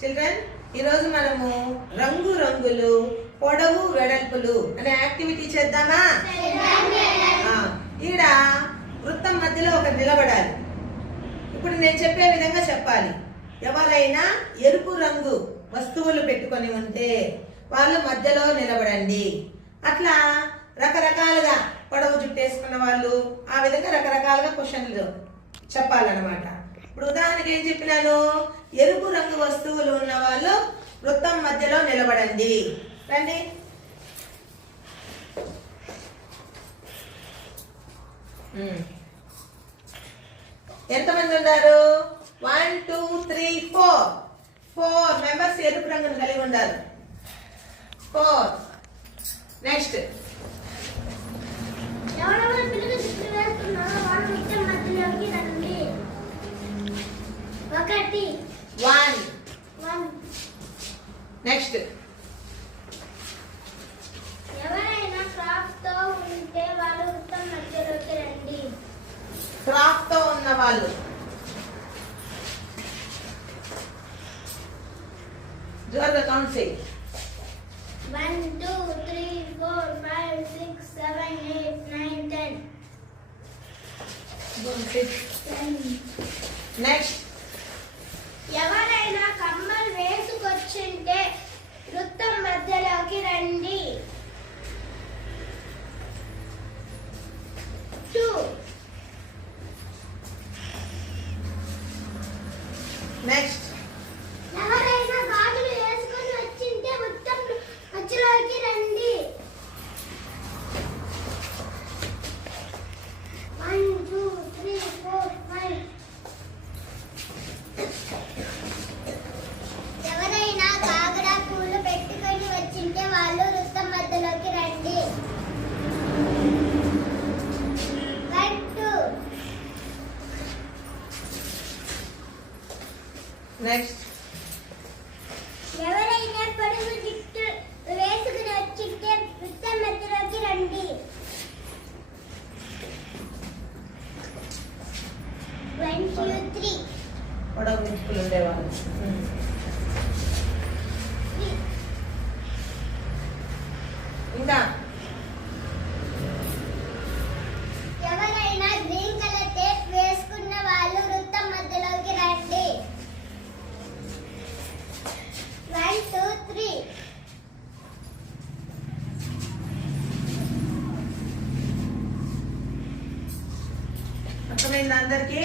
Children, ఈరోజు మనము రంగు రంగులు పొడవు వెడల్పులు అనే యాక్టివిటీ చేద్దామా? ఈడ వృత్తం మధ్యలో ఒక నిలబడాలి. ఇప్పుడు నేను చెప్పే విధంగా చెప్పాలి. ఎవరైనా ఎరుపు రంగు వస్తువులు పెట్టుకొని ఉంటే వాళ్ళు మధ్యలో నిలబడండి. అట్లా రకరకాలుగా పొడవు జుట్టేసుకున్న వాళ్ళు ఆ విధంగా రకరకాలుగా క్వశ్చన్లు చెప్పాలన్నమాట. ఇప్పుడు ఉదాహరణకి ఏం చెప్పినాను? ఎరుపు రంగు వస్తువులు ఉన్న వాళ్ళు వృత్తం మధ్యలో నిలబడండి. రండి. ఎంతమంది ఉన్నారు? 1 2 3 4 మెంబర్స్ ఎరుపు రంగును కలిగి ఉండాలి. 4. Next, one. నెక్స్ట్, ఎవరైనా క్రాఫ్ట్ తో ఉంటే వాళ్ళు వృత్తం మధ్యలోకి రండి. క్రాఫ్ట్ తో ఉన్న వాళ్ళు. జోరుగా కౌంట్ చేయి. 1 2 3 4 5 6 7 8 9 10. నెక్స్ట్, ఎవరైనా కమ్మలు వేసుకొచ్చింటే వృత్తం మధ్యలోకి రండి. 2. నెక్స్ట్, ఎవరైనా గాజులు వేసుకొని వచ్చింటే వృత్తం మధ్యలోకి రండి. 1 2 3 4 5. ఎవరైనా కాగడా పూలు పెట్టుకొని వచ్చింటే వాళ్ళు వృత్తం మధ్యలోకి రండి. 1 2. నెక్స్ట్, ఎవరైనా పొడుగు జుట్టు వేసుకుని వచ్చింటే వృత్తం మధ్యలోకి రండి. 1 2 3. పొడవు ముక్కులు ఉండేవాళ్ళు. ఇంకా ఎవరైనా గ్రీన్ కలర్ టేప్ వేసుకున్న వాళ్ళు వృత్తం మధ్యలోకి రండి. 1 2 3. అర్థమైంది అందరికి?